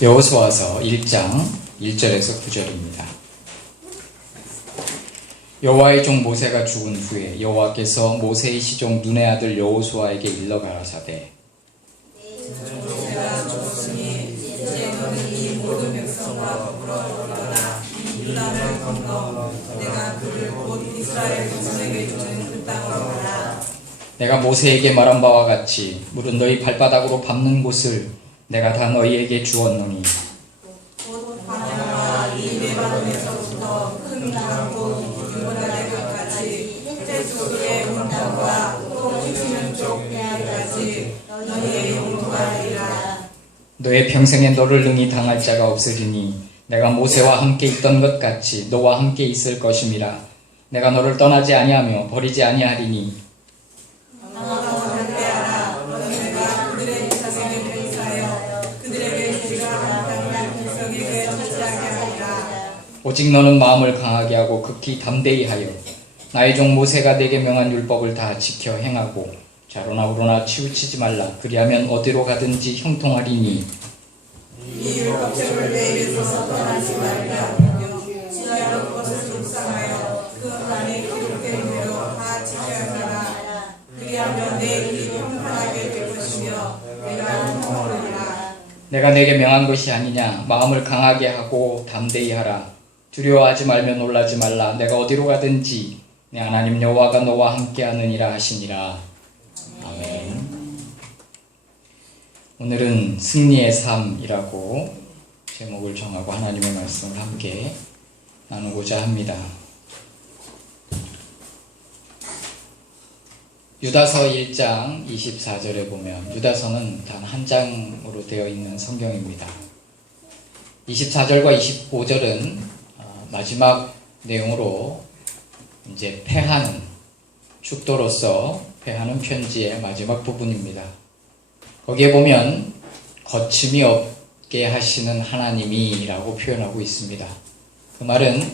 여호수아서 1장 1절에서 9절입니다. 여호와의 종 모세가 죽은 후에 여호와께서 모세의 시종 눈의 아들 여호수아에게 일러 가라사대 모세가 죽었으니 이제 너는 이 모든 백성과 더불어 일어나 이 땅을 건너 내가 그를 곧 이스라엘 자손에게 주는 그 땅으로 가라. 내가 모세에게 말한 바와 같이 물은 너희 발바닥으로 밟는 곳을 내가 다 너희에게 주었노니 곧 바나와 이 메바름에서부터 큰 강고 유다의 벽까지 해수의 문턱과 또 치시는 쪽 대야까지 너희의 용도가 되리라. 너의 평생에 너를 능히 당할 자가 없으리니 내가 모세와 함께 있던 것 같이 너와 함께 있을 것임이라. 내가 너를 떠나지 아니하며 버리지 아니하리니 너와 함께하라. 너는 내가 그들의 자손에게 행사하여 그들에게 주리라 당한 백성에게 차지하게 하리라. 오직 너는 마음을 강하게 하고 극히 담대히 하여 나의 종 모세가 내게 명한 율법을 다 지켜 행하고 좌로나 우로나 치우치지 말라. 그리하면 어디로 가든지 형통하리니 이 율법책을 내 입에서 떠나지 말게 하며 지하로 그것을 묵상하여 그 안에 기록된 대로 다 지켜야 하라. 그리하면 내 일이 평탄하게 될 것이며 내가 형통하리라. 내가 내게 명한 것이 아니냐. 마음을 강하게 하고 담대히 하라. 두려워하지 말며 놀라지 말라. 내가 어디로 가든지 내 하나님 여호와가 너와 함께하느니라 하시니라. 아멘. 오늘은 승리의 삶이라고 제목을 정하고 하나님의 말씀을 함께 나누고자 합니다. 유다서 1장 24절에 보면 유다서는 단 한 장으로 되어 있는 성경입니다. 24절과 25절은 마지막 내용으로 이제 패하는 죽도로서 패하는 편지의 마지막 부분입니다. 거기에 보면 거침이 없게 하시는 하나님이라고 표현하고 있습니다. 그 말은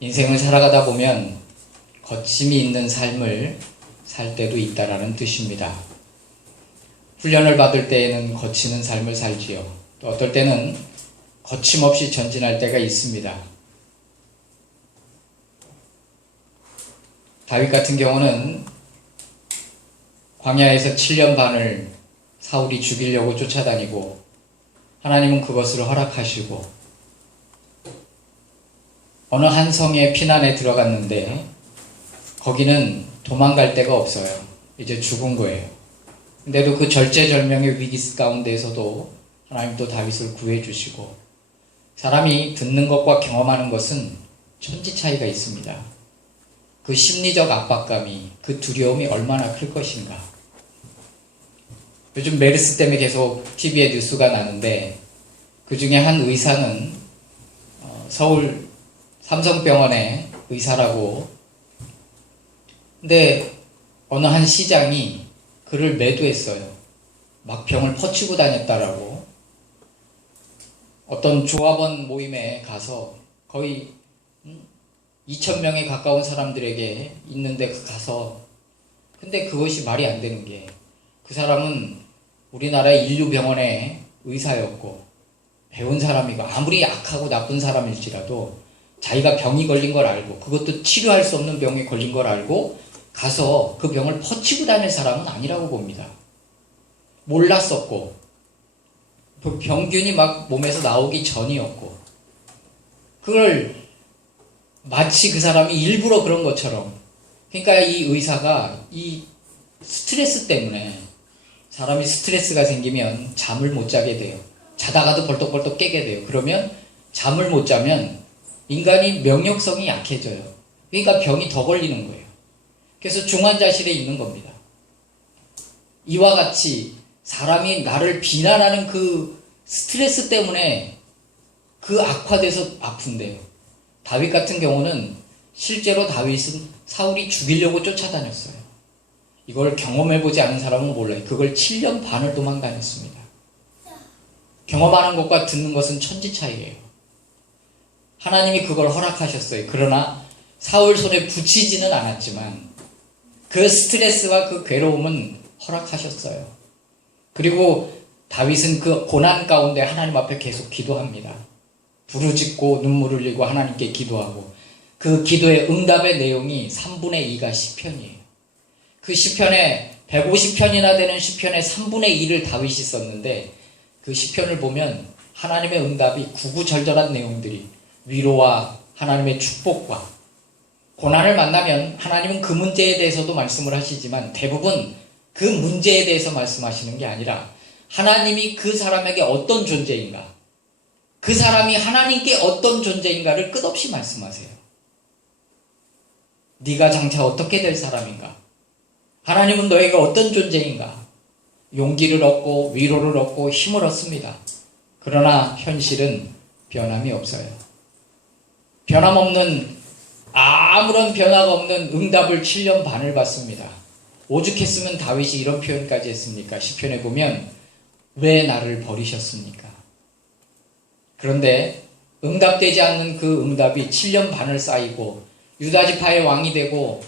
인생을 살아가다 보면 거침이 있는 삶을 살 때도 있다라는 뜻입니다. 훈련을 받을 때에는 거치는 삶을 살지요. 또 어떨 때는 거침없이 전진할 때가 있습니다. 다윗 같은 경우는 광야에서 7년 반을 사울이 죽이려고 쫓아다니고 하나님은 그것을 허락하시고 어느 한 성에 피난에 들어갔는데 거기는 도망갈 데가 없어요. 이제 죽은 거예요. 근데도 그 절제절명의 위기 가운데에서도 하나님 또 다윗을 구해주시고 사람이 듣는 것과 경험하는 것은 천지 차이가 있습니다. 그 심리적 압박감이 그 두려움이 얼마나 클 것인가. 요즘 메르스 때문에 계속 TV에 뉴스가 나는데 그 중에 한 의사는 서울 삼성병원의 의사라고 근데 어느 한 시장이 그를 매도했어요. 막 병을 퍼치고 다녔다라고. 어떤 조합원 모임에 가서 거의 2,000명에 가까운 사람들에게 있는데 가서 근데 그것이 말이 안 되는 게 그 사람은 우리나라의 인류병원의 의사였고 배운 사람이고 아무리 약하고 나쁜 사람일지라도 자기가 병이 걸린 걸 알고 그것도 치료할 수 없는 병에 걸린 걸 알고 가서 그 병을 퍼치고 다닐 사람은 아니라고 봅니다. 몰랐었고 병균이 막 몸에서 나오기 전이었고 그걸 마치 그 사람이 일부러 그런 것처럼 그러니까 이 의사가 이 스트레스 때문에 사람이 스트레스가 생기면 잠을 못 자게 돼요. 자다가도 벌떡벌떡 깨게 돼요. 그러면 잠을 못 자면 인간이 면역성이 약해져요. 그러니까 병이 더 걸리는 거예요. 그래서 중환자실에 있는 겁니다. 이와 같이 사람이 나를 비난하는 그 스트레스 때문에 그 악화돼서 아픈데요. 다윗 같은 경우는 실제로 다윗은 사울이 죽이려고 쫓아다녔어요. 이걸 경험해보지 않은 사람은 몰라요. 그걸 7년 반을 도망다녔습니다. 경험하는 것과 듣는 것은 천지 차이예요. 하나님이 그걸 허락하셨어요. 그러나 사울 손에 붙이지는 않았지만 그 스트레스와 그 괴로움은 허락하셨어요. 그리고 다윗은 그 고난 가운데 하나님 앞에 계속 기도합니다. 부르짖고 눈물을 흘리고 하나님께 기도하고 그 기도의 응답의 내용이 3분의 2가 시편이에요. 그 시편에 150편이나 되는 시편의 3분의 2를 다윗이 썼는데 그 시편을 보면 하나님의 응답이 구구절절한 내용들이 위로와 하나님의 축복과 고난을 만나면 하나님은 그 문제에 대해서도 말씀을 하시지만 대부분 그 문제에 대해서 말씀하시는 게 아니라 하나님이 그 사람에게 어떤 존재인가, 그 사람이 하나님께 어떤 존재인가를 끝없이 말씀하세요. 네가 장차 어떻게 될 사람인가, 하나님은 너에게 어떤 존재인가, 용기를 얻고 위로를 얻고 힘을 얻습니다. 그러나 현실은 변함이 없어요. 변함없는, 아무런 변화가 없는 응답을 7년 반을 받습니다. 오죽했으면 다윗이 이런 표현까지 했습니까? 시편에 보면 왜 나를 버리셨습니까? 그런데 응답되지 않는 그 응답이 7년 반을 쌓이고 유다 지파의 왕이 되고,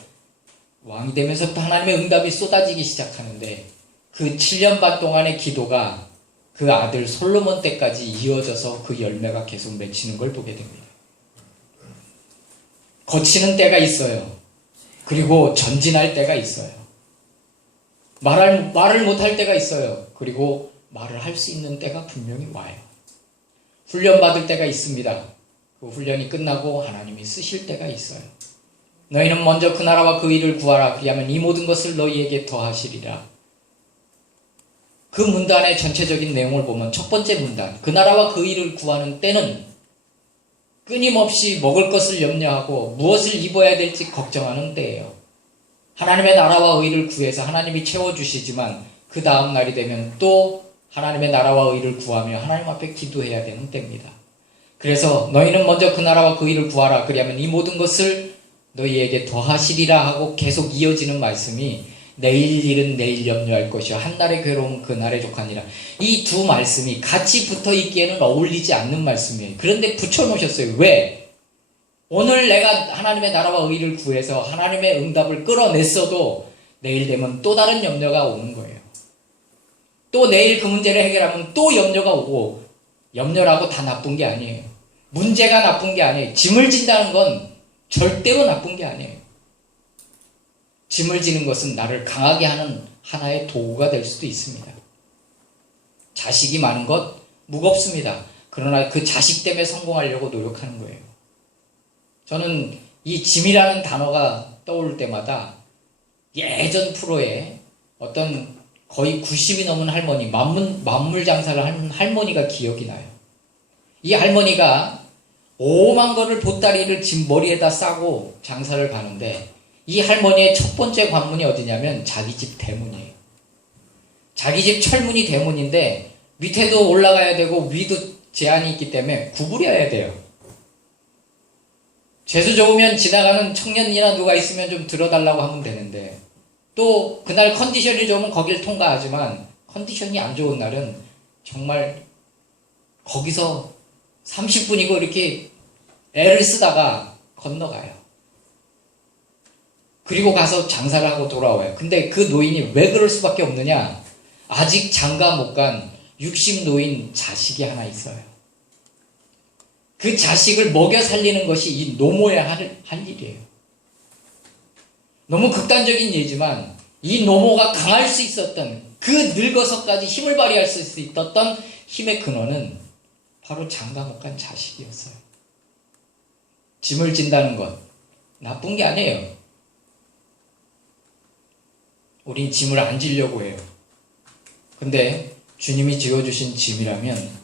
왕이 되면서부터 하나님의 응답이 쏟아지기 시작하는데 그 7년 반 동안의 기도가 그 아들 솔로몬 때까지 이어져서 그 열매가 계속 맺히는 걸 보게 됩니다. 거치는 때가 있어요. 그리고 전진할 때가 있어요. 말을 못할 때가 있어요. 그리고 말을 할 수 있는 때가 분명히 와요. 훈련받을 때가 있습니다. 그 훈련이 끝나고 하나님이 쓰실 때가 있어요. 너희는 먼저 그 나라와 그 일을 구하라. 그리하면 이 모든 것을 너희에게 더하시리라. 그 문단의 전체적인 내용을 보면 첫 번째 문단, 그 나라와 그 일을 구하는 때는 끊임없이 먹을 것을 염려하고 무엇을 입어야 될지 걱정하는 때예요. 하나님의 나라와 의를 구해서 하나님이 채워주시지만 그 다음 날이 되면 또 하나님의 나라와 의를 구하며 하나님 앞에 기도해야 되는 때입니다. 그래서 너희는 먼저 그 나라와 그 일을 구하라. 그리하면 이 모든 것을 너희에게 더하시리라 하고 계속 이어지는 말씀이 내일 일은 내일 염려할 것이요 한날의 괴로움 그날의 족하니라. 이 두 말씀이 같이 붙어 있기에는 어울리지 않는 말씀이에요. 그런데 붙여놓으셨어요. 왜? 오늘 내가 하나님의 나라와 의를 구해서 하나님의 응답을 끌어냈어도 내일 되면 또 다른 염려가 오는 거예요. 또 내일 그 문제를 해결하면 또 염려가 오고, 염려라고 다 나쁜 게 아니에요. 문제가 나쁜 게 아니에요. 짐을 진다는 건 절대로 나쁜 게 아니에요. 짐을 지는 것은 나를 강하게 하는 하나의 도구가 될 수도 있습니다. 자식이 많은 것 무겁습니다. 그러나 그 자식 때문에 성공하려고 노력하는 거예요. 저는 이 짐이라는 단어가 떠올 때마다 예전 프로에 어떤 거의 90이 넘은 할머니, 만물 장사를 하는 할머니가 기억이 나요. 이 할머니가 오만 거를 보따리를 짐 머리에다 싸고 장사를 가는데 이 할머니의 첫 번째 관문이 어디냐면 자기 집 대문이에요. 자기 집 철문이 대문인데 밑에도 올라가야 되고 위도 제한이 있기 때문에 구부려야 돼요. 재수 좋으면 지나가는 청년이나 누가 있으면 좀 들어달라고 하면 되는데 또 그날 컨디션이 좋으면 거길 통과하지만 컨디션이 안 좋은 날은 정말 거기서 30분이고 이렇게 애를 쓰다가 건너가요. 그리고 가서 장사를 하고 돌아와요. 근데 그 노인이 왜 그럴 수밖에 없느냐? 아직 장가 못 간 60노인 자식이 하나 있어요. 그 자식을 먹여 살리는 것이 이 노모야 할 일이에요. 너무 극단적인 예지만 이 노모가 강할 수 있었던, 그 늙어서까지 힘을 발휘할 수 있었던 힘의 근원은 바로 장가 못 간 자식이었어요. 짐을 진다는 것 나쁜 게 아니에요. 우린 짐을 안 지려고 해요. 근데 주님이 지어주신 짐이라면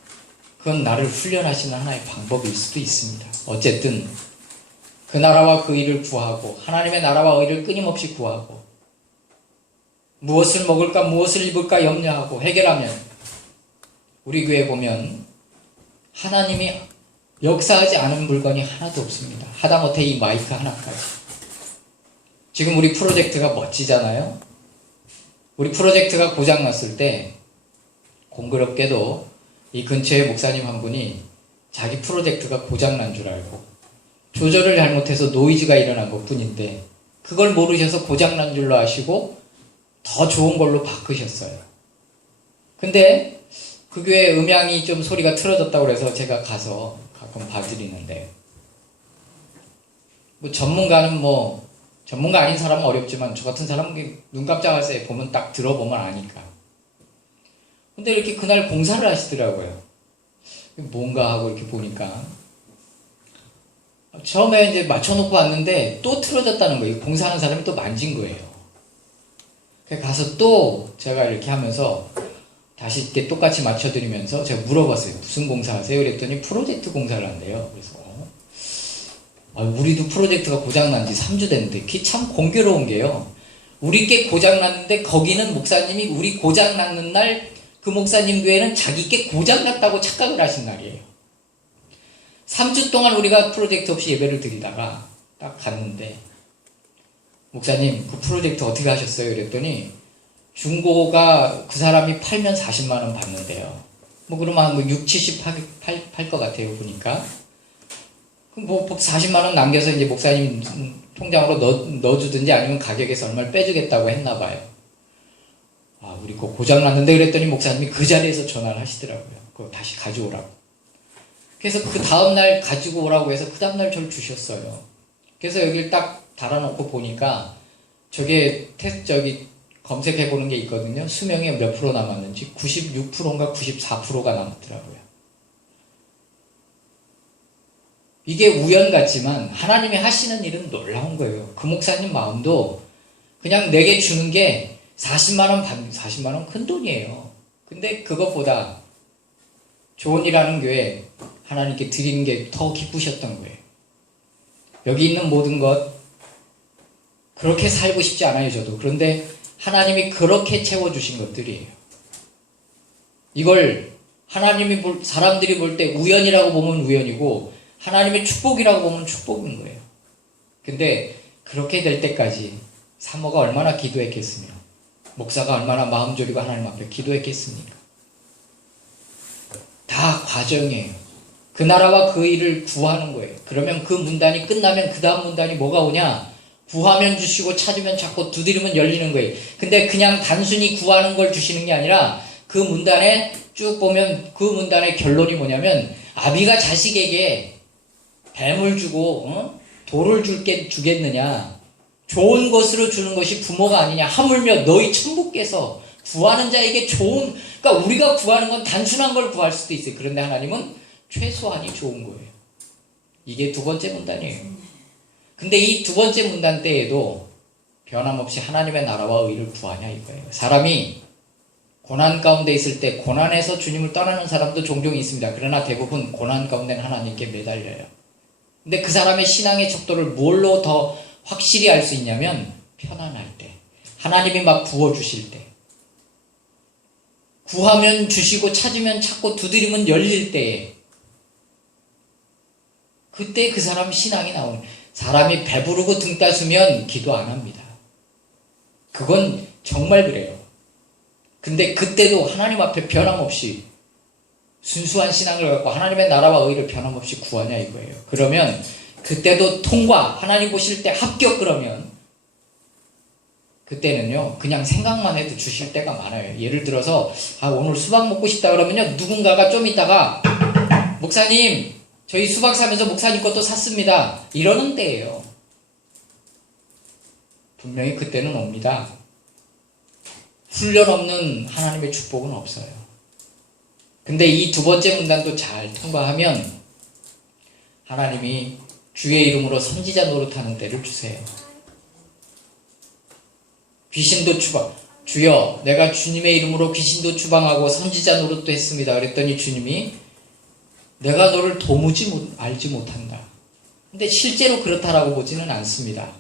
그건 나를 훈련하시는 하나의 방법일 수도 있습니다. 어쨌든 그 나라와 그 일을 구하고 하나님의 나라와 의를 끊임없이 구하고 무엇을 먹을까 무엇을 입을까 염려하고 해결하면 우리 교회 보면 하나님이 역사하지 않은 물건이 하나도 없습니다. 하다못해 이 마이크 하나까지. 지금 우리 프로젝트가 멋지잖아요. 우리 프로젝트가 고장났을 때 공교롭게도 이 근처에 목사님 한 분이 자기 프로젝트가 고장난 줄 알고 조절을 잘못해서 노이즈가 일어난 것 뿐인데 그걸 모르셔서 고장난 줄로 아시고 더 좋은 걸로 바꾸셨어요. 근데 그 교회 음향이 좀 소리가 틀어졌다고 그래서 제가 가서 가끔 봐드리는데, 뭐 전문가 아닌 사람은 어렵지만 저 같은 사람은 눈 깜짝할 새 보면 딱 들어보면 아니까. 근데 이렇게 그날 공사를 하시더라고요. 뭔가 하고 이렇게 보니까 처음에 이제 맞춰놓고 왔는데 또 틀어졌다는 거예요. 공사하는 사람이 또 만진 거예요. 그래서 가서 또 제가 이렇게 하면서 다시 이렇게 똑같이 맞춰드리면서 제가 물어봤어요. 무슨 공사하세요? 그랬더니 프로젝트 공사를 한대요. 그래서 우리도 프로젝트가 고장난 지 3주 됐는데 그게 참 공교로운 게요. 우리 게 고장났는데 거기는 목사님이 우리 고장났는 날 그 목사님 교회는 자기 게 고장났다고 착각을 하신 날이에요. 3주 동안 우리가 프로젝트 없이 예배를 드리다가 딱 갔는데, 목사님 그 프로젝트 어떻게 하셨어요? 그랬더니 중고가 그 사람이 팔면 40만 원 받는데요. 뭐 그러면 한 6, 70 팔 것 같아요. 보니까. 뭐 40만 원 남겨서 이제 목사님 통장으로 넣어주든지 아니면 가격에서 얼마를 빼주겠다고 했나 봐요. 우리 그거 고장났는데 그랬더니 목사님이 그 자리에서 전화를 하시더라고요. 그거 다시 가져오라고. 그래서 그 다음날 가지고 오라고 해서 그 다음날 저를 주셨어요. 그래서 여기를 딱 달아놓고 보니까 저게 검색해보는 게 있거든요. 수명이 몇 프로 남았는지 96%인가 94%가 남았더라고요. 이게 우연 같지만 하나님이 하시는 일은 놀라운 거예요. 그 목사님 마음도 그냥 내게 주는 게 40만 원 큰 돈이에요. 근데 그것보다 좋은 일하는 교회 하나님께 드리는 게 더 기쁘셨던 거예요. 여기 있는 모든 것 그렇게 살고 싶지 않아요, 저도. 그런데 하나님이 그렇게 채워주신 것들이에요. 이걸 하나님이 사람들이 볼 때 우연이라고 보면 우연이고 하나님의 축복이라고 보면 축복인 거예요. 근데 그렇게 될 때까지 사모가 얼마나 기도했겠으며 목사가 얼마나 마음 졸이고 하나님 앞에 기도했겠습니까? 다 과정이에요. 그 나라와 그 일을 구하는 거예요. 그러면 그 문단이 끝나면 그 다음 문단이 뭐가 오냐? 구하면 주시고 찾으면 찾고 두드리면 열리는 거예요. 근데 그냥 단순히 구하는 걸 주시는 게 아니라 그 문단에 쭉 보면 그 문단의 결론이 뭐냐면 아비가 자식에게 뱀을 주고 돌을 주겠느냐? 좋은 것으로 주는 것이 부모가 아니냐? 하물며 너희 천부께서 구하는 자에게 그러니까 우리가 구하는 건 단순한 걸 구할 수도 있어요. 그런데 하나님은 최소한이 좋은 거예요. 이게 두 번째 문단이에요. 근데 이 두 번째 문단 때에도 변함없이 하나님의 나라와 의를 구하냐 이거예요. 사람이 고난 가운데 있을 때 고난에서 주님을 떠나는 사람도 종종 있습니다. 그러나 대부분 고난 가운데는 하나님께 매달려요. 근데 그 사람의 신앙의 척도를 뭘로 더 확실히 알 수 있냐면 편안할 때, 하나님이 막 구워주실 때, 구하면 주시고 찾으면 찾고 두드리면 열릴 때에, 그때 그 사람 신앙이 나오는. 사람이 배부르고 등 따수면 기도 안 합니다. 그건 정말 그래요. 근데 그때도 하나님 앞에 변함없이 순수한 신앙을 갖고 하나님의 나라와 의를 변함없이 구하냐 이거예요. 그러면 그때도 통과, 하나님 보실 때 합격. 그러면 그때는요 그냥 생각만 해도 주실 때가 많아요. 예를 들어서 오늘 수박 먹고 싶다 그러면요 누군가가 좀 있다가 목사님 저희 수박 사면서 목사님 것도 샀습니다 이러는 때예요. 분명히 그때는 옵니다. 훈련 없는 하나님의 축복은 없어요. 근데 이 두 번째 문단도 잘 통과하면 하나님이 주의 이름으로 선지자 노릇하는 때를 주세요. 귀신도 추방. 주여 내가 주님의 이름으로 귀신도 추방하고 선지자 노릇도 했습니다. 그랬더니 주님이 내가 너를 도무지 알지 못한다. 근데 실제로 그렇다라고 보지는 않습니다.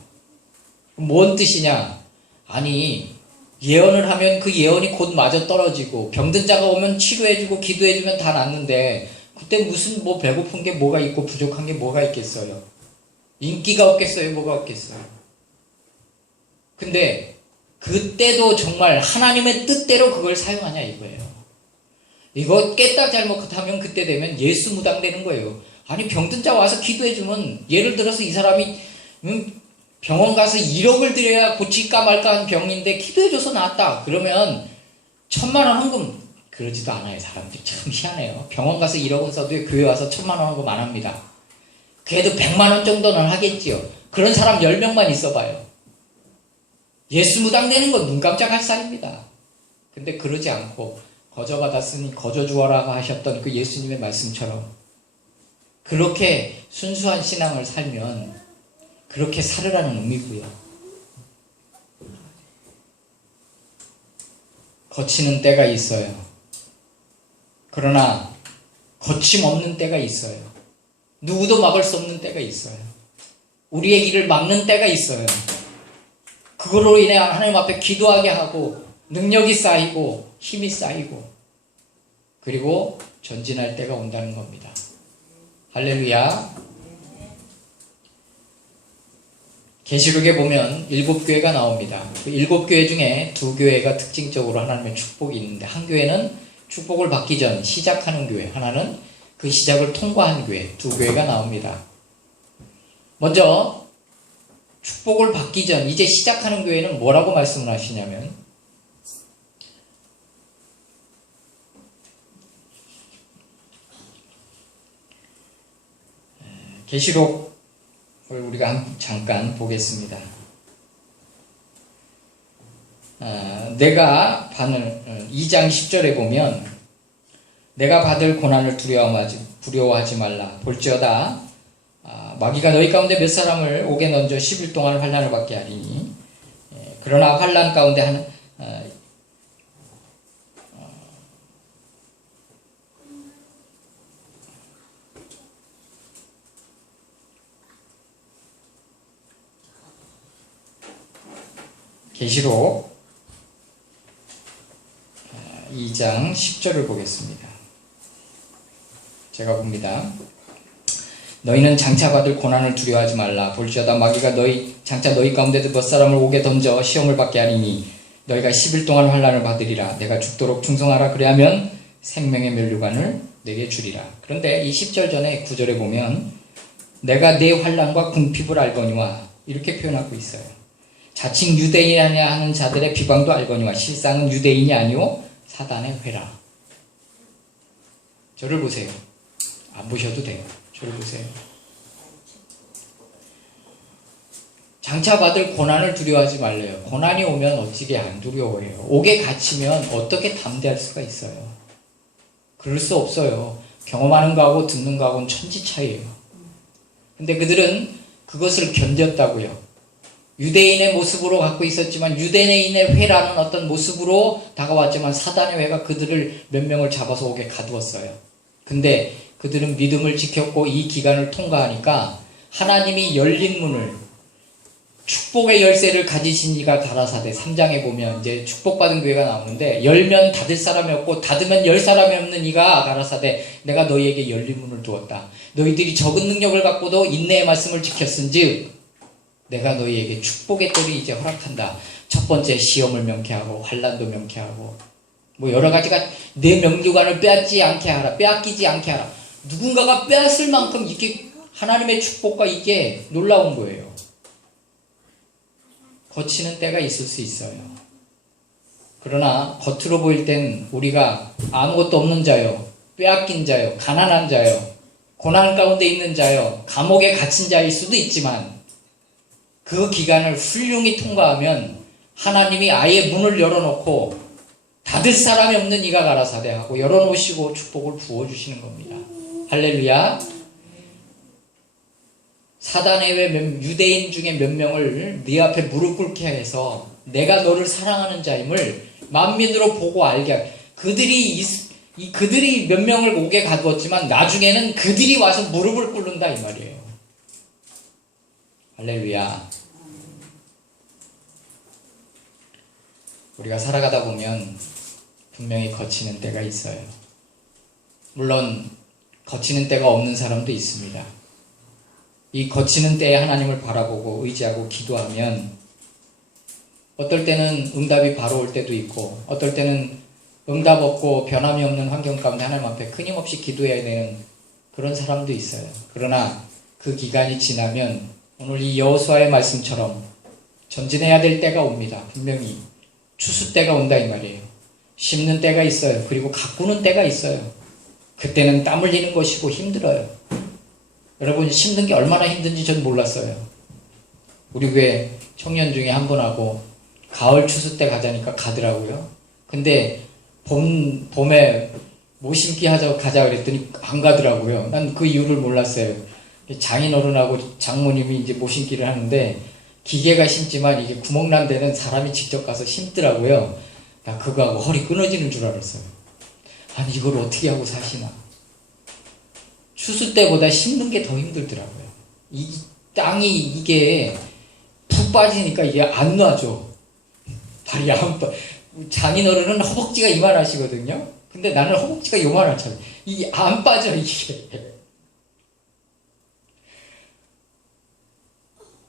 뭔 뜻이냐? 아니 예언을 하면 그 예언이 곧 맞아 떨어지고 병든 자가 오면 치료해주고 기도해주면 다 낫는데 그때 무슨 배고픈 게 뭐가 있고 부족한 게 뭐가 있겠어요? 인기가 없겠어요? 뭐가 없겠어요? 근데 그때도 정말 하나님의 뜻대로 그걸 사용하냐 이거예요. 이거 깨딱 잘못하면 그때 되면 예수 무당 되는 거예요. 아니 병든 자 와서 기도해주면 예를 들어서 이 사람이 병원 가서 1억을 들여야 고칠까 말까 한 병인데 기도해줘서 나았다. 그러면 1000만 원 헌금 그러지도 않아요. 사람들이 참 희한해요. 병원 가서 1억 원 써도 교회 와서 1,000만 원 하고 만합니다. 그래도 100만 원 정도는 하겠지요. 그런 사람 10명만 있어봐요. 예수 무당 내는 건 눈 깜짝할 사이입니다. 근데 그러지 않고 거저 받았으니 거저 주어라 하셨던 그 예수님의 말씀처럼 그렇게 순수한 신앙을 살면 그렇게 살으라는 의미고요. 거치는 때가 있어요. 그러나 거침없는 때가 있어요. 누구도 막을 수 없는 때가 있어요. 우리의 길을 막는 때가 있어요. 그걸로 인해 하나님 앞에 기도하게 하고 능력이 쌓이고 힘이 쌓이고 그리고 전진할 때가 온다는 겁니다. 할렐루야. 계시록에 보면 7교회가 나옵니다. 그 7교회 중에 2교회가 특징적으로 하나님의 축복이 있는데 한 교회는 축복을 받기 전 시작하는 교회, 하나는 그 시작을 통과한 교회, 2교회가 나옵니다. 먼저 축복을 받기 전 이제 시작하는 교회는 뭐라고 말씀을 하시냐면 계시록을 우리가 잠깐 보겠습니다. 내가 받는 2장 10절에 보면 내가 받을 고난을 두려워하지 말라. 볼지어다 마귀가 너희 가운데 몇 사람을 옥에 던져 10일 동안 환난을 받게 하리니 그러나 환난 가운데 계시록 2장 10절을 보겠습니다. 제가 봅니다. 너희는 장차 받을 고난을 두려워하지 말라. 볼지어다 마귀가 장차 너희 가운데도 몇 사람을 옥에 던져 시험을 받게 하리니 너희가 10일 동안 환난을 받으리라. 내가 죽도록 충성하라. 그리하면 생명의 면류관을 내게 주리라. 그런데 이 10절 전에 9절에 보면 내가 내 환난과 궁핍을 알거니와 이렇게 표현하고 있어요. 자칭 유대인이라 하는 자들의 비방도 알거니와 실상은 유대인이 아니오 사단의 회라. 저를 보세요. 안 보셔도 돼요. 저를 보세요. 장차 받을 고난을 두려워하지 말래요. 고난이 오면 어찌게 안 두려워해요. 옥에 갇히면 어떻게 담대할 수가 있어요. 그럴 수 없어요. 경험하는 거하고 듣는 거하고는 천지 차이예요. 근데 그들은 그것을 견뎠다고요. 유대인의 모습으로 갖고 있었지만 유대인의 회라는 어떤 모습으로 다가왔지만 사단의 회가 그들을 몇 명을 잡아서 옥에 가두었어요. 근데 그들은 믿음을 지켰고 이 기간을 통과하니까 하나님이 열린 문을 축복의 열쇠를 가지신 이가 가라사대 3장에 보면 이제 축복받은 교회가 나오는데 열면 닫을 사람이 없고 닫으면 열 사람이 없는 이가 가라사대 내가 너희에게 열린 문을 두었다. 너희들이 적은 능력을 갖고도 인내의 말씀을 지켰은즉 내가 너희에게 축복의 때를 이제 허락한다. 첫 번째 시험을 명쾌하고 환난도 명쾌하고 뭐 여러 가지가 내 면류관을 빼앗기지 않게 하라. 누군가가 빼앗을 만큼 이게 하나님의 축복과 이게 놀라운 거예요. 거치는 때가 있을 수 있어요. 그러나 겉으로 보일 땐 우리가 아무것도 없는 자요, 빼앗긴 자요, 가난한 자요, 고난 가운데 있는 자요, 감옥에 갇힌 자일 수도 있지만 그 기간을 훌륭히 통과하면 하나님이 아예 문을 열어놓고 닫을 사람이 없는 이가 가라사대 하고 열어놓으시고 축복을 부어주시는 겁니다. 할렐루야. 사단의 외 유대인 중에 몇 명을 네 앞에 무릎 꿇게 해서 내가 너를 사랑하는 자임을 만민으로 보고 알게 하고 그들이 몇 명을 옥에 가두었지만 나중에는 그들이 와서 무릎을 꿇는다 이 말이에요. 할렐루야. 우리가 살아가다 보면 분명히 거치는 때가 있어요. 물론 거치는 때가 없는 사람도 있습니다. 이 거치는 때에 하나님을 바라보고 의지하고 기도하면 어떨 때는 응답이 바로 올 때도 있고 어떨 때는 응답 없고 변함이 없는 환경 가운데 하나님 앞에 끊임없이 기도해야 되는 그런 사람도 있어요. 그러나 그 기간이 지나면 오늘 이 여호수아의 말씀처럼 전진해야 될 때가 옵니다. 분명히 추수 때가 온다 이 말이에요. 심는 때가 있어요. 그리고 가꾸는 때가 있어요. 그때는 땀 흘리는 것이고 힘들어요. 여러분, 심는 게 얼마나 힘든지 전 몰랐어요. 우리 교회 청년 중에 한 분하고 가을 추수 때 가자니까 가더라고요. 근데 봄에 모심기 하자고 가자 그랬더니 안 가더라고요. 난 그 이유를 몰랐어요. 장인어른하고 장모님이 이제 모심기를 하는데 기계가 심지만 이게 구멍난 데는 사람이 직접 가서 심더라고요. 나 그거하고 허리 끊어지는 줄 알았어요. 아니, 이걸 어떻게 하고 사시나. 추수 때보다 심는 게 더 힘들더라고요. 이 땅이 이게 푹 빠지니까 이게 안 놔줘. 발이 안 빠. 장인어른은 허벅지가 이만하시거든요. 근데 나는 허벅지가 요만하잖아요. 이게 안 빠져, 이게.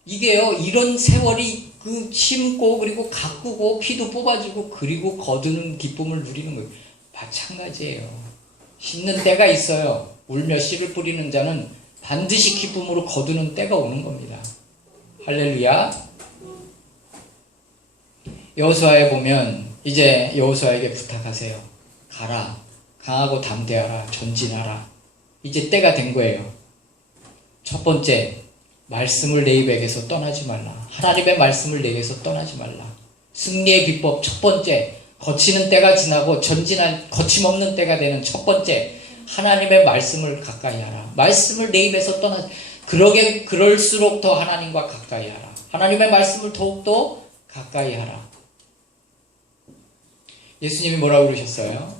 이게요, 이런 세월이 그 심고 그리고 가꾸고 피도 뽑아주고 그리고 거두는 기쁨을 누리는 거예요. 마찬가지예요. 심는 때가 있어요. 울며 씨를 뿌리는 자는 반드시 기쁨으로 거두는 때가 오는 겁니다. 할렐루야. 여호수아에 보면 이제 여호수아에게 부탁하세요. 가라. 강하고 담대하라. 전진하라. 이제 때가 된 거예요. 첫 번째, 말씀을 내 입에게서 떠나지 말라. 하나님의 말씀을 내게서 떠나지 말라. 승리의 비법 첫 번째, 거치는 때가 지나고 거침없는 때가 되는 첫 번째, 하나님의 말씀을 가까이 하라. 말씀을 내 입에서 그럴수록 더 하나님과 가까이 하라. 하나님의 말씀을 더욱더 가까이 하라. 예수님이 뭐라고 그러셨어요?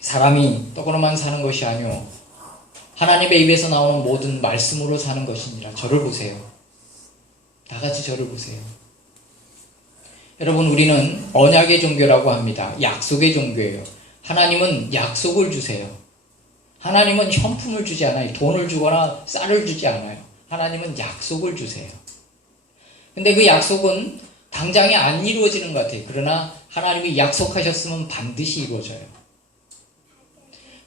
사람이 떡으로만 사는 것이 아니오 하나님의 입에서 나오는 모든 말씀으로 사는 것이니라. 저를 보세요. 다같이 저를 보세요. 여러분, 우리는 언약의 종교라고 합니다. 약속의 종교예요. 하나님은 약속을 주세요. 하나님은 현품을 주지 않아요. 돈을 주거나 쌀을 주지 않아요. 하나님은 약속을 주세요. 근데 그 약속은 당장에 안 이루어지는 것 같아요. 그러나 하나님이 약속하셨으면 반드시 이루어져요.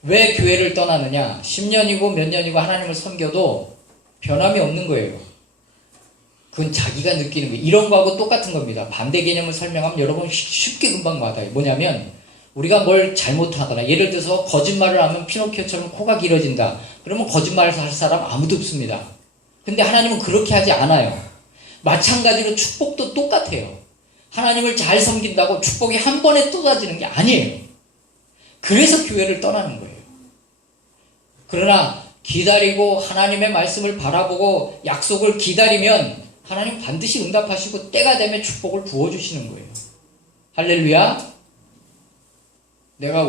왜 교회를 떠나느냐? 10년이고 몇 년이고 하나님을 섬겨도 변함이 없는 거예요. 그건 자기가 느끼는 거예요. 이런 거하고 똑같은 겁니다. 반대 개념을 설명하면 여러분 쉽게 금방 와닿아요. 뭐냐면 우리가 뭘 잘못하거나 예를 들어서 거짓말을 하면 피노키오처럼 코가 길어진다. 그러면 거짓말을 할 사람 아무도 없습니다. 근데 하나님은 그렇게 하지 않아요. 마찬가지로 축복도 똑같아요. 하나님을 잘 섬긴다고 축복이 한 번에 쏟아지는 게 아니에요. 그래서 교회를 떠나는 거예요. 그러나 기다리고 하나님의 말씀을 바라보고 약속을 기다리면 하나님 반드시 응답하시고 때가 되면 축복을 부어주시는 거예요. 할렐루야. 내가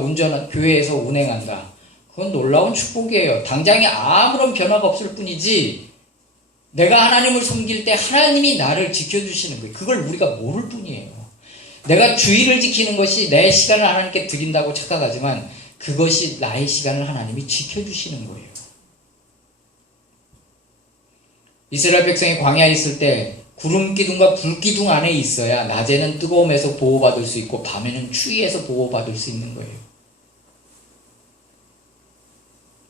교회에서 운행한다. 그건 놀라운 축복이에요. 당장에 아무런 변화가 없을 뿐이지 내가 하나님을 섬길 때 하나님이 나를 지켜주시는 거예요. 그걸 우리가 모를 뿐이에요. 내가 주의를 지키는 것이 내 시간을 하나님께 드린다고 착각하지만 그것이 나의 시간을 하나님이 지켜주시는 거예요. 이스라엘 백성이 광야에 있을 때 구름 기둥과 불 기둥 안에 있어야 낮에는 뜨거움에서 보호받을 수 있고 밤에는 추위에서 보호받을 수 있는 거예요.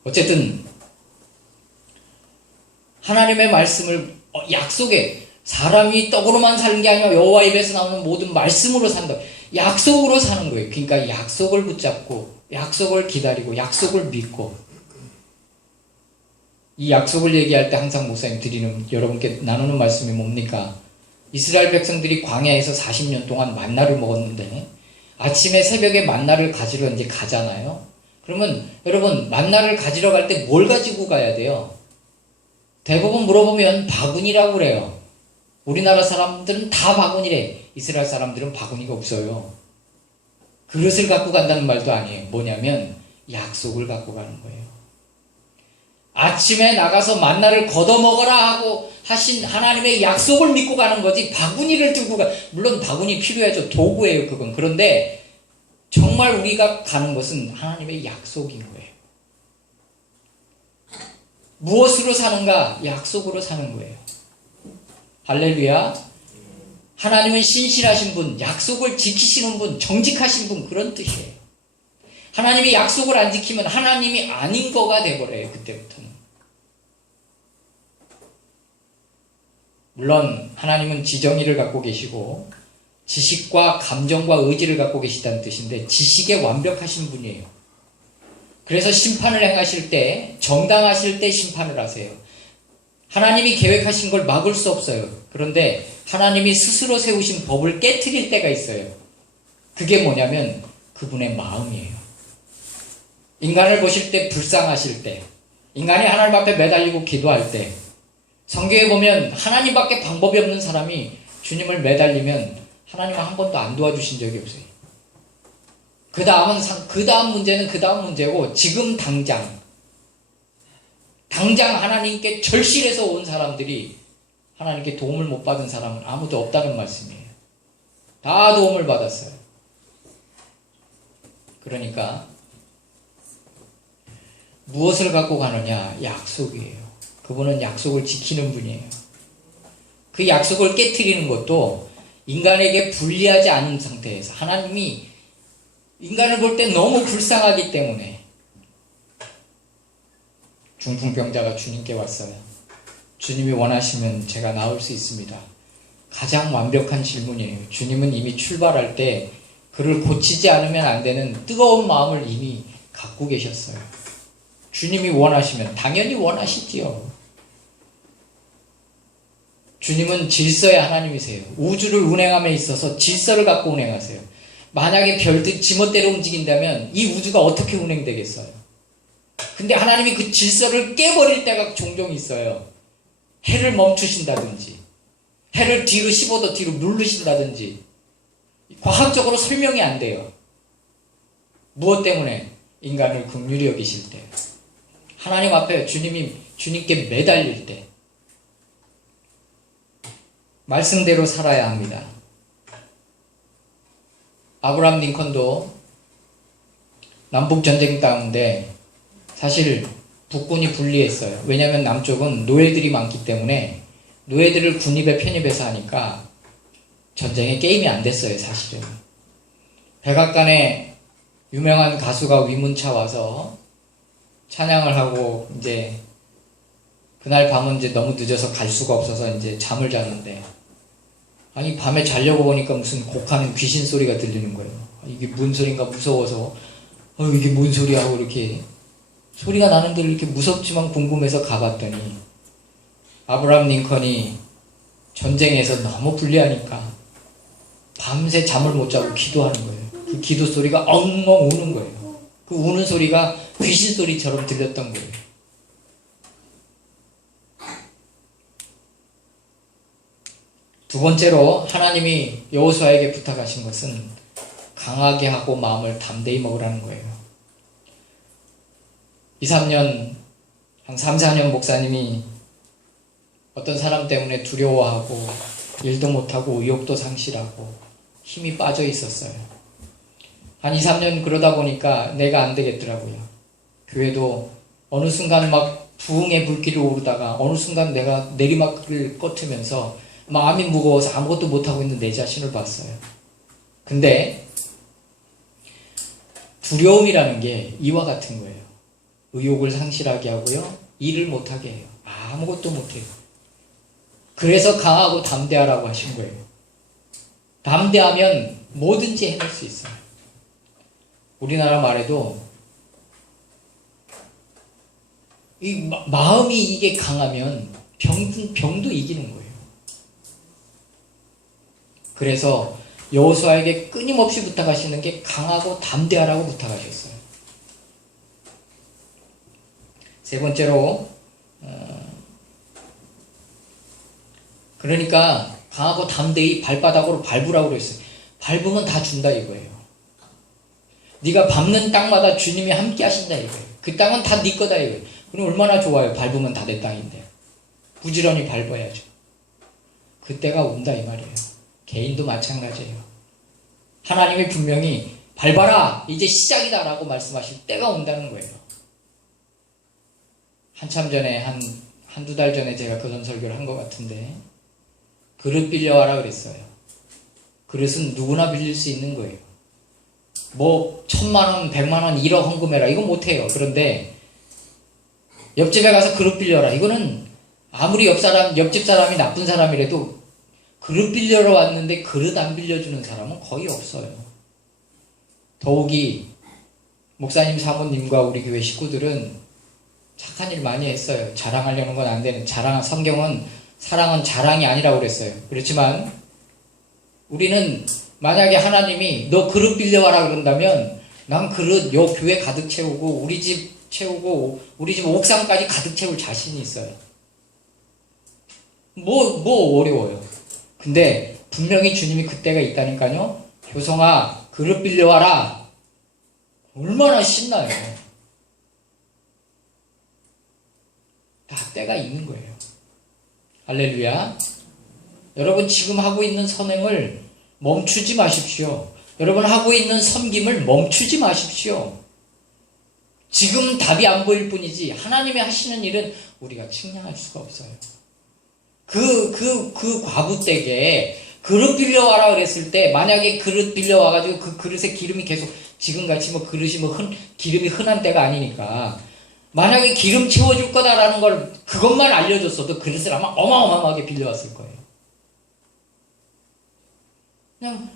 어쨌든 하나님의 말씀을 약속에 사람이 떡으로만 사는 게 아니라 여호와 입에서 나오는 모든 말씀으로 산다. 약속으로 사는 거예요. 그러니까 약속을 붙잡고 약속을 기다리고 약속을 믿고 이 약속을 얘기할 때 항상 목사님 드리는 여러분께 나누는 말씀이 뭡니까? 이스라엘 백성들이 광야에서 40년 동안 만나를 먹었는데 아침에 새벽에 만나를 가지러 이제 가잖아요. 그러면 여러분 만나를 가지러 갈 때 뭘 가지고 가야 돼요? 대부분 물어보면 바구니라고 그래요. 우리나라 사람들은 다 바구니래. 이스라엘 사람들은 바구니가 없어요. 그릇을 갖고 간다는 말도 아니에요. 뭐냐면 약속을 갖고 가는 거예요. 아침에 나가서 만나를 걷어먹어라 하고 하신 하나님의 약속을 믿고 가는 거지 바구니를 들고 물론 바구니 필요하죠. 도구예요. 그건. 그런데 정말 우리가 가는 것은 하나님의 약속인 거예요. 무엇으로 사는가? 약속으로 사는 거예요. 할렐루야. 하나님은 신실하신 분, 약속을 지키시는 분, 정직하신 분 그런 뜻이에요. 하나님이 약속을 안 지키면 하나님이 아닌 거가 돼버려요. 그때부터는. 물론 하나님은 지정의를 갖고 계시고 지식과 감정과 의지를 갖고 계시다는 뜻인데 지식에 완벽하신 분이에요. 그래서 심판을 행하실 때, 정당하실 때 심판을 하세요. 하나님이 계획하신 걸 막을 수 없어요. 그런데 하나님이 스스로 세우신 법을 깨트릴 때가 있어요. 그게 뭐냐면 그분의 마음이에요. 인간을 보실 때 불쌍하실 때, 인간이 하나님 앞에 매달리고 기도할 때, 성경에 보면 하나님밖에 방법이 없는 사람이 주님을 매달리면 하나님은 한 번도 안 도와주신 적이 없어요. 그 다음 문제는 그 다음 문제고, 지금 당장 하나님께 절실해서 온 사람들이 하나님께 도움을 못 받은 사람은 아무도 없다는 말씀이에요. 다 도움을 받았어요. 그러니까 무엇을 갖고 가느냐? 약속이에요. 그분은 약속을 지키는 분이에요. 그 약속을 깨트리는 것도 인간에게 불리하지 않은 상태에서, 하나님이 인간을 볼 때 너무 불쌍하기 때문에. 중풍병자가 주님께 왔어요. 주님이 원하시면 제가 나을 수 있습니다. 가장 완벽한 질문이에요. 주님은 이미 출발할 때 그를 고치지 않으면 안 되는 뜨거운 마음을 이미 갖고 계셨어요. 주님이 원하시면 당연히 원하시지요. 주님은 질서의 하나님이세요. 우주를 운행함에 있어서 질서를 갖고 운행하세요. 만약에 별들 지멋대로 움직인다면 이 우주가 어떻게 운행되겠어요? 근데 하나님이 그 질서를 깨버릴 때가 종종 있어요. 해를 멈추신다든지, 해를 뒤로 15도 뒤로 누르신다든지. 과학적으로 설명이 안 돼요. 무엇 때문에? 인간을 긍휼히 여기실 때, 하나님 앞에 주님께 매달릴 때 말씀대로 살아야 합니다. 아브라함 링컨도 남북전쟁 가운데 사실 북군이 불리했어요. 왜냐하면 남쪽은 노예들이 많기 때문에 노예들을 군입에 편입해서 하니까 전쟁에 게임이 안 됐어요, 사실은. 백악관에 유명한 가수가 위문차 와서 찬양을 하고, 이제 그날 밤은 이제 너무 늦어서 갈 수가 없어서 이제 잠을 잤는데, 아니 밤에 자려고 보니까 무슨 곡하는 귀신 소리가 들리는 거예요. 이게 뭔 소린가 무서워서 이게 뭔 소리야 하고 이렇게 소리가 나는데 이렇게 무섭지만 궁금해서 가봤더니 아브라함 링컨이 전쟁에서 너무 불리하니까 밤새 잠을 못 자고 기도하는 거예요. 그 기도 소리가 엉엉 우는 거예요. 그 우는 소리가 귀신 소리처럼 들렸던 거예요. 두 번째로 하나님이 여호수아에게 부탁하신 것은 강하게 하고 마음을 담대히 먹으라는 거예요. 3, 4년 목사님이 어떤 사람 때문에 두려워하고 일도 못하고 의욕도 상실하고 힘이 빠져 있었어요. 한 2, 3년 그러다 보니까 내가 안 되겠더라고요. 교회도 어느 순간 막 부흥의 불길을 오르다가 어느 순간 내가 내리막을 꺾으면서 마음이 무거워서 아무것도 못하고 있는 내 자신을 봤어요. 근데 두려움이라는 게 이와 같은 거예요. 의욕을 상실하게 하고요, 일을 못하게 해요. 아무것도 못해요. 그래서 강하고 담대하라고 하신 거예요. 담대하면 뭐든지 해낼 수 있어요. 우리나라 말에도 이 마음이 이게 강하면 병도 이기는 거예요. 그래서 여호수아에게 끊임없이 부탁하시는 게 강하고 담대하라고 부탁하셨어요. 세 번째로, 그러니까 강하고 담대히 발바닥으로 밟으라고 그랬어요. 밟으면 다 준다 이거예요. 네가 밟는 땅마다 주님이 함께 하신다 이거예요. 그 땅은 다 네 거다 이거예요. 그럼 얼마나 좋아요. 밟으면 다 내 땅인데. 부지런히 밟아야죠. 그때가 온다 이 말이에요. 개인도 마찬가지예요. 하나님이 분명히 밟아라, 이제 시작이다 라고 말씀하실 때가 온다는 거예요. 한참 전에 한두 달 전에 제가 그런 설교를 한 것 같은데, 그릇 빌려와라 그랬어요. 그릇은 누구나 빌릴 수 있는 거예요. 뭐 1000만원, 100만원, 1억 헌금해라 이건 못해요. 그런데 옆집에 가서 그릇 빌려라, 이거는 아무리 옆집 사람이 나쁜 사람이라도 그릇 빌려러 왔는데 그릇 안 빌려주는 사람은 거의 없어요. 더욱이 목사님 사모님과 우리 교회 식구들은 착한 일 많이 했어요. 자랑하려는 건 안 되는, 사랑은 자랑이 아니라고 그랬어요. 그렇지만 우리는 만약에 하나님이 너 그릇 빌려와라 그런다면 난 그릇 요 교회 가득 채우고 우리 집 채우고 우리 집 옥상까지 가득 채울 자신이 있어요. 뭐 어려워요. 근데 분명히 주님이 그때가 있다니까요. 효성아 그릇 빌려와라. 얼마나 신나요. 다 때가 있는 거예요. 할렐루야. 여러분 지금 하고 있는 선행을 멈추지 마십시오. 여러분 하고 있는 섬김을 멈추지 마십시오. 지금 답이 안 보일 뿐이지 하나님이 하시는 일은 우리가 측량할 수가 없어요. 그 과부 댁에 그릇 빌려와라 그랬을 때 만약에 그릇 빌려와가지고 그 그릇에 기름이 계속 지금같이 그릇이 기름이 흔한 때가 아니니까 만약에 기름 채워줄 거다라는 걸 그것만 알려줬어도 그릇을 아마 어마어마하게 빌려왔을 거예요. 그냥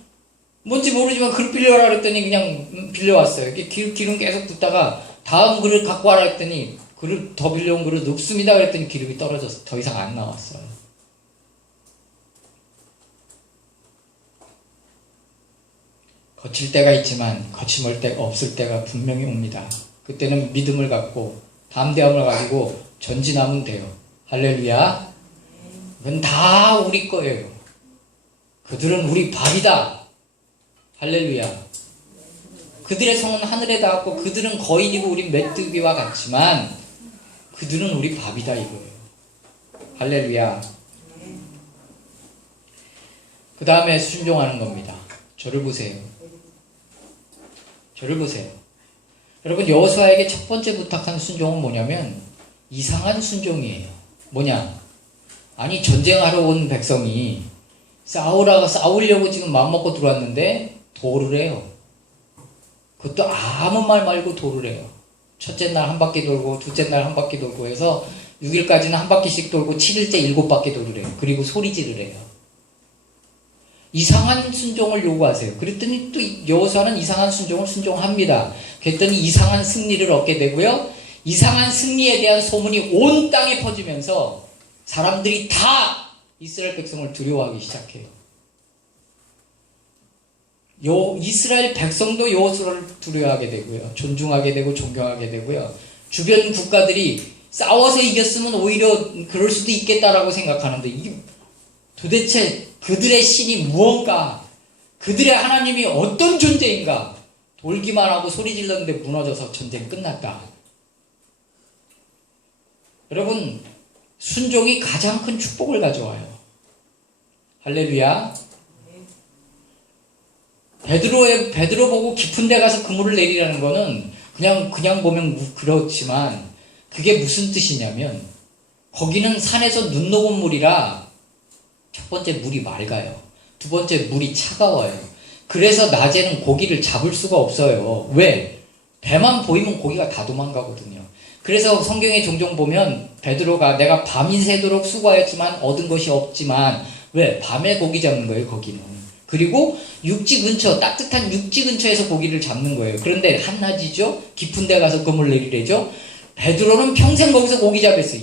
뭔지 모르지만 그릇 빌려와라 그랬더니 그냥 빌려왔어요. 기름 계속 붓다가 다음 그릇 갖고 와라 했더니 그릇 더 빌려온 그릇 없습니다 그랬더니 기름이 떨어져서 더 이상 안 나왔어요. 거칠 때가 있지만 거침을 때가 없을 때가 분명히 옵니다. 그때는 믿음을 갖고 담대함을 가지고 전진하면 돼요. 할렐루야. 그건 다 우리 거예요. 그들은 우리 밥이다. 할렐루야. 그들의 성은 하늘에 닿았고 그들은 거인이고 우린 메뚜기와 같지만 그들은 우리 밥이다 이거예요. 할렐루야. 그 다음에 순종하는 겁니다. 저를 보세요. 저를 보세요. 여러분 여호수아에게 첫 번째 부탁한 순종은 뭐냐면 이상한 순종이에요. 뭐냐? 아니 전쟁하러 온 백성이 싸우려고 지금 마음먹고 들어왔는데 도를 해요. 그것도 아무 말 말고 도를 해요. 첫째 날 한 바퀴 돌고 둘째 날 한 바퀴 돌고 해서 6일까지는 한 바퀴씩 돌고 7일째 7바퀴 도를 해요. 그리고 소리질을 해요. 이상한 순종을 요구하세요. 그랬더니 또 여호수아는 이상한 순종을 순종합니다. 그랬더니 이상한 승리를 얻게 되고요. 이상한 승리에 대한 소문이 온 땅에 퍼지면서 사람들이 다 이스라엘 백성을 두려워하기 시작해요. 이스라엘 백성도 여호수아를 두려워하게 되고요. 존중하게 되고 존경하게 되고요. 주변 국가들이 싸워서 이겼으면 오히려 그럴 수도 있겠다라고 생각하는데 이게 도대체 그들의 신이 무언가, 그들의 하나님이 어떤 존재인가 돌기만 하고 소리 질렀는데 무너져서 전쟁 끝났다. 여러분 순종이 가장 큰 축복을 가져와요. 할렐루야. 베드로 보고 깊은 데 가서 그물을 내리라는 거는 그냥 보면 그렇지만 그게 무슨 뜻이냐면 거기는 산에서 눈 녹은 물이라 첫 번째 물이 맑아요. 두 번째 물이 차가워요. 그래서 낮에는 고기를 잡을 수가 없어요. 왜? 배만 보이면 고기가 다 도망가거든요. 그래서 성경에 종종 보면 베드로가 내가 밤이 새도록 수고하였지만 얻은 것이 없지만 왜? 밤에 고기 잡는 거예요. 거기는. 그리고 육지 근처, 따뜻한 육지 근처에서 고기를 잡는 거예요. 그런데 한낮이죠. 깊은 데 가서 그물 내리래죠. 베드로는 평생 거기서 고기 잡았어요.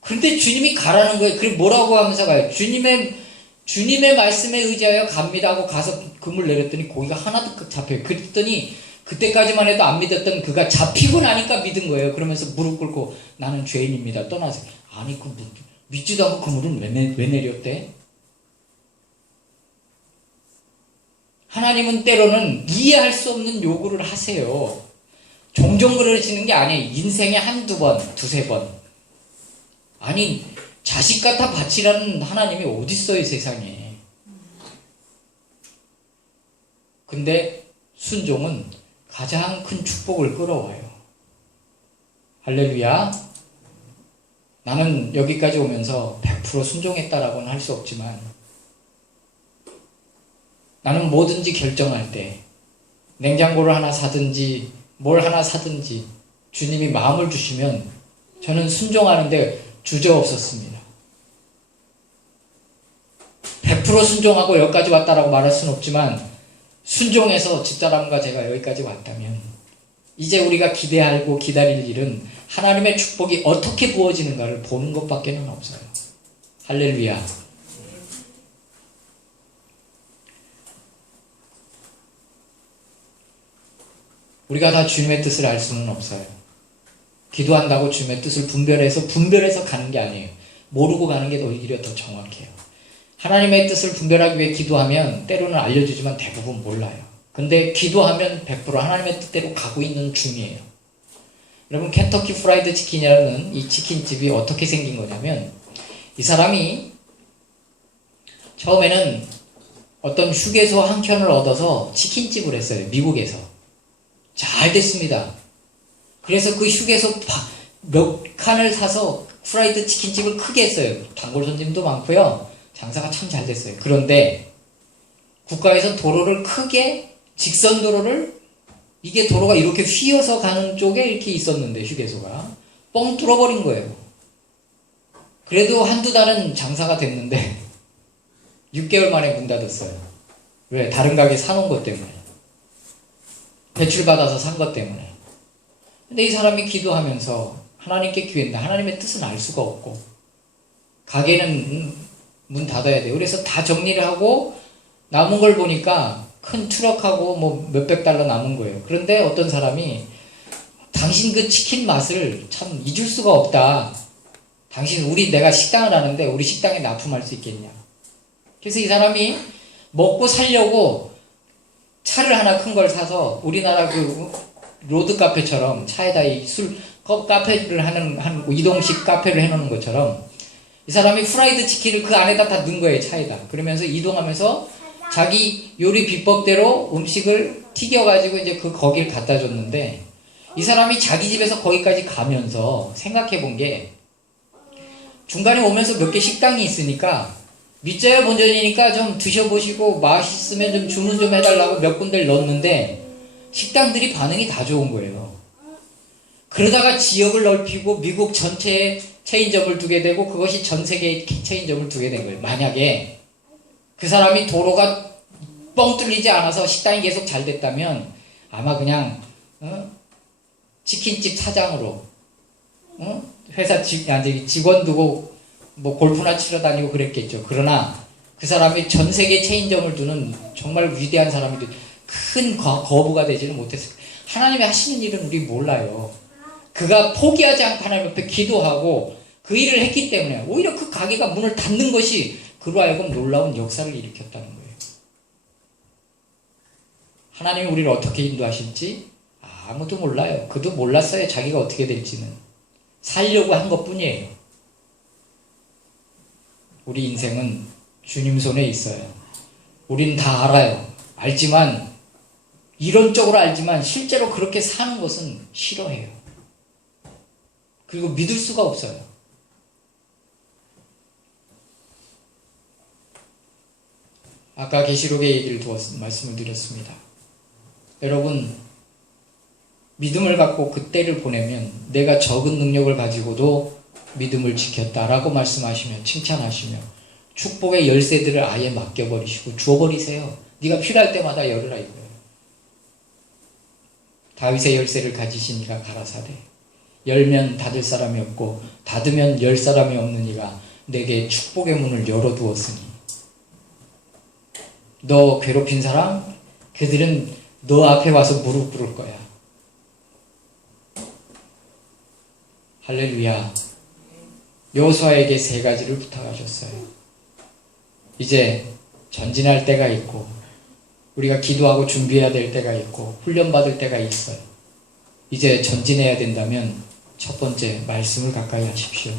그런데 주님이 가라는 거예요. 그리고 뭐라고 하면서 가요? 주님의 말씀에 의지하여 갑니다 하고 가서 그물 내렸더니 고기가 하나도 잡혀요. 그랬더니 그때까지만 해도 안 믿었던 그가 잡히고 나니까 믿은 거예요. 그러면서 무릎 꿇고 나는 죄인입니다. 떠나세요. 아니 믿지도 않고 그물은 왜 내렸대? 하나님은 때로는 이해할 수 없는 요구를 하세요. 종종 그러시는 게 아니에요. 인생에 한두 번, 두세 번. 아니 자식 같아 바치라는 하나님이 어딨어요 세상에. 근데 순종은 가장 큰 축복을 끌어와요. 할렐루야. 나는 여기까지 오면서 100% 순종했다라고는 할 수 없지만 나는 뭐든지 결정할 때 냉장고를 하나 사든지 뭘 하나 사든지 주님이 마음을 주시면 저는 순종하는데 주저없었습니다. 100% 순종하고 여기까지 왔다라고 말할 수는 없지만 순종해서 집사람과 제가 여기까지 왔다면 이제 우리가 기대하고 기다릴 일은 하나님의 축복이 어떻게 부어지는가를 보는 것밖에는 없어요. 할렐루야. 우리가 다 주님의 뜻을 알 수는 없어요. 기도한다고 주님의 뜻을 분별해서 가는 게 아니에요. 모르고 가는 게 오히려 더 정확해요. 하나님의 뜻을 분별하기 위해 기도하면 때로는 알려주지만 대부분 몰라요. 근데 기도하면 100% 하나님의 뜻대로 가고 있는 중이에요. 여러분, 켄터키 프라이드 치킨이라는 이 치킨집이 어떻게 생긴 거냐면, 이 사람이 처음에는 어떤 휴게소 한 켠을 얻어서 치킨집을 했어요. 미국에서. 잘 됐습니다. 그래서 그 휴게소 몇 칸을 사서 프라이드 치킨집을 크게 했어요. 단골 손님도 많고요. 장사가 참 잘 됐어요. 그런데 국가에서 도로를 크게, 직선 도로를, 이게 도로가 이렇게 휘어서 가는 쪽에 이렇게 있었는데 휴게소가 뻥 뚫어버린 거예요. 그래도 한두 달은 장사가 됐는데 6개월 만에 문 닫았어요. 왜? 다른 가게 사놓은 것 때문에. 대출받아서 산 것 때문에. 근데 이 사람이 기도하면서 하나님께 기도했는데 하나님의 뜻은 알 수가 없고, 가게는 문 닫아야 돼요. 그래서 다 정리를 하고 남은 걸 보니까 큰 트럭하고 뭐 몇백 달러 남은 거예요. 그런데 어떤 사람이 당신 그 치킨 맛을 참 잊을 수가 없다. 당신, 내가 식당을 하는데 우리 식당에 납품할 수 있겠냐. 그래서 이 사람이 먹고 살려고 차를 하나 큰 걸 사서 우리나라 그 로드 카페처럼 차에다 이 컵 카페를 하는 이동식 카페를 해놓는 것처럼 이 사람이 프라이드 치킨을 그 안에다 다 넣은 거예요. 차에다. 그러면서 이동하면서 자기 요리 비법대로 음식을 튀겨가지고 이제 거길 갖다 줬는데, 이 사람이 자기 집에서 거기까지 가면서 생각해 본 게, 중간에 오면서 몇 개 식당이 있으니까 밑자야 본전이니까 좀 드셔보시고 맛있으면 좀 주문 좀 해달라고 몇 군데를 넣었는데 식당들이 반응이 다 좋은 거예요. 그러다가 지역을 넓히고 미국 전체에 체인점을 두게 되고 그것이 전 세계에 체인점을 두게 된 거예요. 만약에 그 사람이 도로가 뻥 뚫리지 않아서 식당이 계속 잘 됐다면 아마 그냥 치킨집 사장으로 회사 직원 두고 뭐 골프나 치러 다니고 그랬겠죠. 그러나 그 사람이 전 세계 체인점을 두는 정말 위대한 사람이 큰 거부가 되지는 못했어요. 하나님이 하시는 일은 우리 몰라요. 그가 포기하지 않고 하나님 앞에 기도하고 그 일을 했기 때문에 오히려 그 가게가 문을 닫는 것이 그로 하여금 놀라운 역사를 일으켰다는 거예요. 하나님이 우리를 어떻게 인도하실지 아무도 몰라요. 그도 몰랐어요. 자기가 어떻게 될지는. 살려고 한 것뿐이에요. 우리 인생은 주님 손에 있어요. 우린 다 알아요. 알지만, 이론적으로 알지만 실제로 그렇게 사는 것은 싫어해요. 그리고 믿을 수가 없어요. 아까 계시록의 얘기를 말씀을 드렸습니다. 여러분, 믿음을 갖고 그때를 보내면 내가 적은 능력을 가지고도 믿음을 지켰다라고 말씀하시며 칭찬하시며 축복의 열쇠들을 아예 맡겨버리시고 주어버리세요. 네가 필요할 때마다 열으라 이거예요. 다윗의 열쇠를 가지신 이가 가라사대, 열면 닫을 사람이 없고 닫으면 열 사람이 없는 이가 내게 축복의 문을 열어두었으니, 너 괴롭힌 사람, 그들은 너 앞에 와서 무릎 꿇을 거야. 할렐루야. 여호수아에게 3가지를 부탁하셨어요. 이제 전진할 때가 있고 우리가 기도하고 준비해야 될 때가 있고 훈련받을 때가 있어요. 이제 전진해야 된다면 첫 번째, 말씀을 가까이 하십시오.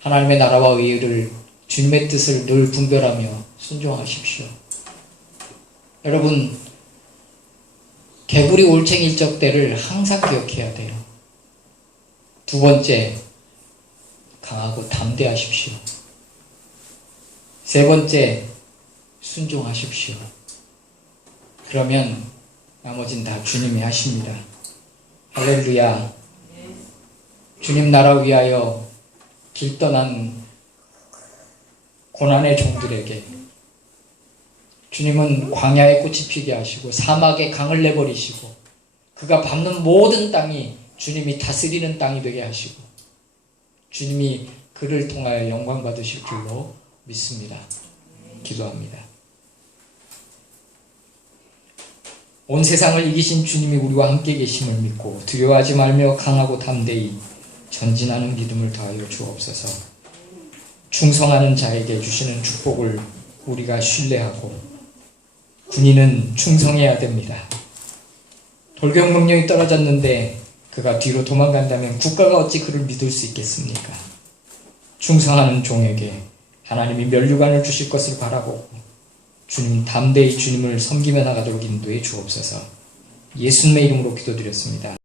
하나님의 나라와 의를, 주님의 뜻을 늘 분별하며 순종하십시오. 여러분, 개구리 올챙이 일적대를 항상 기억해야 돼요. 두 번째, 강하고 담대하십시오. 세 번째, 순종하십시오. 그러면 나머진 다 주님이 하십니다. 할렐루야. 주님 나라 위하여 길 떠난 고난의 종들에게 주님은 광야에 꽃이 피게 하시고 사막에 강을 내버리시고 그가 밟는 모든 땅이 주님이 다스리는 땅이 되게 하시고 주님이 그를 통하여 영광 받으실 줄로 믿습니다. 기도합니다. 온 세상을 이기신 주님이 우리와 함께 계심을 믿고 두려워하지 말며 강하고 담대히 전진하는 믿음을 더하여 주옵소서. 충성하는 자에게 주시는 축복을 우리가 신뢰하고 군인은 충성해야 됩니다. 돌격 명령이 떨어졌는데 그가 뒤로 도망간다면 국가가 어찌 그를 믿을 수 있겠습니까? 충성하는 종에게 하나님이 면류관을 주실 것을 바라보고 주님 담대히 주님을 섬기며 나가도록 인도해 주옵소서. 예수님의 이름으로 기도드렸습니다.